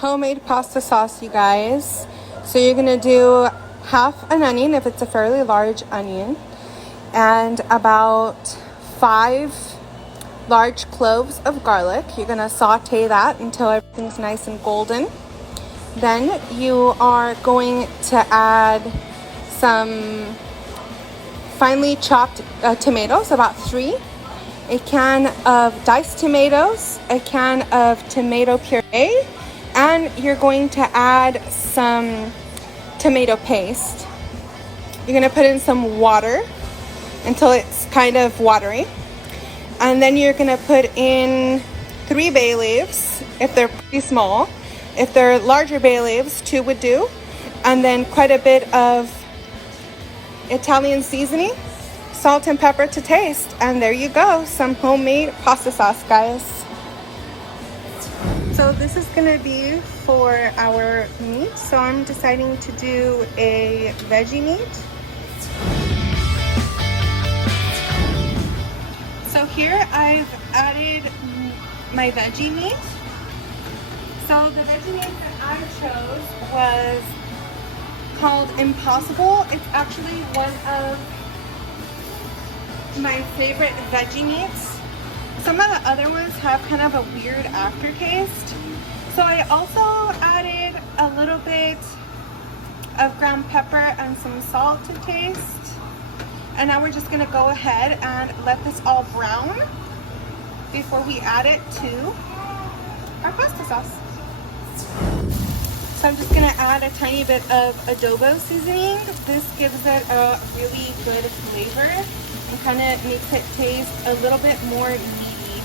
homemade pasta sauce, you guys. So you're gonna do half an onion if it's a fairly large onion, and about 5 large cloves of garlic. You're gonna saute that until everything's nice and golden. Then you are going to add some finely chopped tomatoes, about 3, a can of diced tomatoes, a can of tomato puree, and you're going to add some tomato paste. You're gonna put in some water until it's kind of watery, and then you're gonna put in 3 bay leaves if they're pretty small. If they're larger bay leaves, 2 would do, and then quite a bit of Italian seasoning, salt and pepper to taste, and there you go, some homemade pasta sauce, guys. So this is gonna be for our meat, so I'm deciding to do a veggie meat. So here I've added my veggie meat. So the veggie meat that I chose was called Impossible. It's actually one of my favorite veggie meats. Some of the other ones have kind of a weird aftertaste. So I also added a little bit of ground pepper and some salt to taste. And now we're just gonna go ahead and let this all brown before we add it to our pasta sauce. So I'm just gonna add a tiny bit of adobo seasoning. This gives it a really good flavor and kind of makes it taste a little bit more meaty.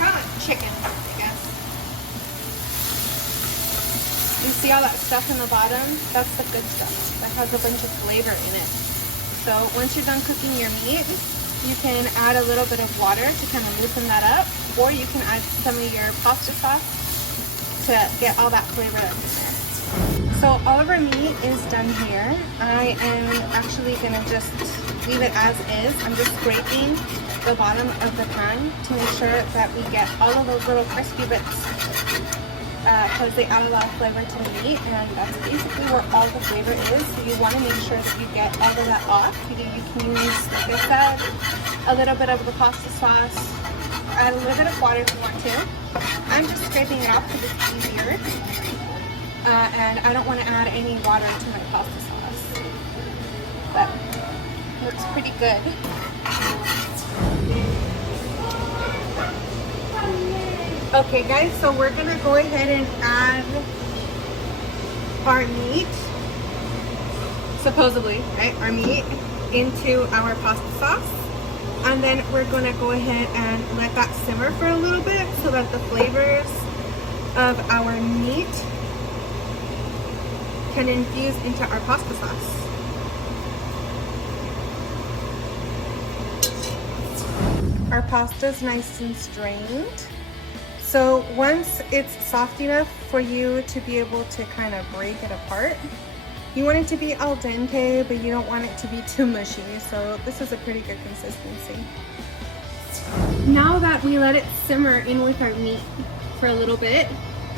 Kind of like chicken, I guess. You see all that stuff in the bottom? That's the good stuff. That has a bunch of flavor in it. So once you're done cooking your meat, you can add a little bit of water to kind of loosen that up, or you can add some of your pasta sauce to get all that flavor in there. So all of our meat is done here. I am actually gonna just leave it as is. I'm just scraping the bottom of the pan to make sure that we get all of those little crispy bits, because they add a lot of flavor to the meat, and that's basically where all the flavor is. So you want to make sure that you get all of that off. You can use, like I said, a little bit of the pasta sauce, add a little bit of water if you want to. I'm just scraping it off because it's easier, and I don't want to add any water to my pasta sauce, but it looks pretty good. Okay guys, so we're gonna go ahead and add our meat, supposedly, right, our meat into our pasta sauce. And then we're gonna go ahead and let that simmer for a little bit so that the flavors of our meat can infuse into our pasta sauce. Our pasta's nice and strained. So once it's soft enough for you to be able to kind of break it apart, you want it to be al dente, but you don't want it to be too mushy. So this is a pretty good consistency. Now that we let it simmer in with our meat for a little bit,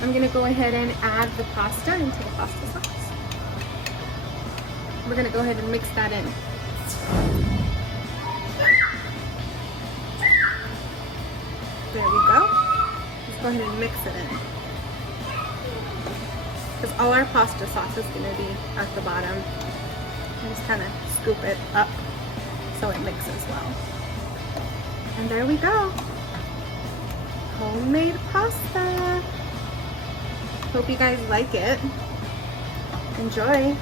I'm gonna go ahead and add the pasta into the pasta sauce. We're gonna go ahead and mix that in. There we go. Let's go ahead and mix it in, because all our pasta sauce is going to be at the bottom. And just kind of scoop it up so it mixes well. And there we go. Homemade pasta. Hope you guys like it. Enjoy.